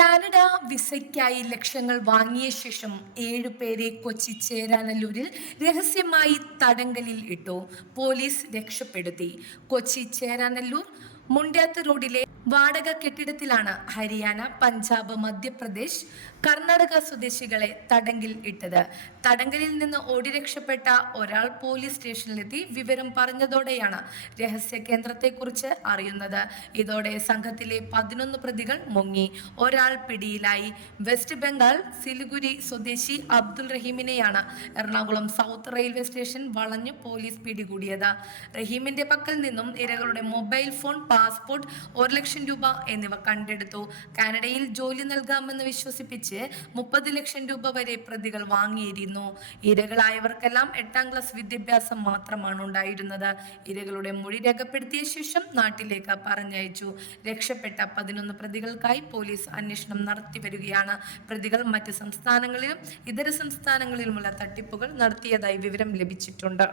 Canada വിസയ്ക്കായി ലക്ഷങ്ങൾ വാങ്ങിയ ശേഷം 7 പേരെ കൊച്ചി ചേരാനല്ലൂരിൽ രഹസ്യമായി തടങ്കലിൽ ഇട്ടു. പോലീസ് രക്ഷപ്പെടുത്തി. കൊച്ചി ചേരാനല്ലൂർ മുണ്ട്യാത്ത് റോഡിലെ വാടക കെട്ടിടത്തിലാണ് ഹരിയാന, പഞ്ചാബ്, മധ്യപ്രദേശ്, കർണാടക സ്വദേശികളെ തടങ്കിൽ ഇട്ടത്. തടങ്കലിൽ നിന്ന് ഓടി രക്ഷപ്പെട്ട ഒരാൾ പോലീസ് സ്റ്റേഷനിലെത്തി വിവരം പറഞ്ഞതോടെയാണ് രഹസ്യ കേന്ദ്രത്തെക്കുറിച്ച് അറിയുന്നത്. ഇതോടെ സംഘത്തിലെ 11 പ്രതികൾ മുങ്ങി. ഒരാൾ പിടിയിലായി. വെസ്റ്റ് ബംഗാൾ സിലിഗുരി സ്വദേശി അബ്ദുൾ റഹീമിനെയാണ് എറണാകുളം സൗത്ത് റെയിൽവേ സ്റ്റേഷൻ വളഞ്ഞു പോലീസ് പിടികൂടിയത്. റഹീമിന്റെ പക്കൽ നിന്നും ഇരകളുടെ മൊബൈൽ ഫോൺ, പാസ്പോർട്ട്, 1 ലക്ഷം രൂപ എന്നിവ കണ്ടെടുത്തു. കാനഡയിൽ ജോലി നൽകാമെന്ന് വിശ്വസിപ്പിച്ച് 30 ലക്ഷം രൂപ വരെ പ്രതികൾ വാങ്ങിയിരുന്നു. ഇരകളായവർക്കെല്ലാം 8ാം ക്ലാസ് വിദ്യാഭ്യാസം മാത്രമാണ് ഉണ്ടായിരുന്നത്. ഇരകളുടെ മൊഴി രേഖപ്പെടുത്തിയ ശേഷം നാട്ടിലേക്ക് പറഞ്ഞയച്ചു. രക്ഷപ്പെട്ട 11 പ്രതികൾക്കായി പോലീസ് അന്വേഷണം നടത്തിവരികയാണ്. പ്രതികൾ മറ്റ് സംസ്ഥാനങ്ങളിലും ഇതര സംസ്ഥാനങ്ങളിലുമുള്ള തട്ടിപ്പുകൾ നടത്തിയതായി വിവരം ലഭിച്ചിട്ടുണ്ട്.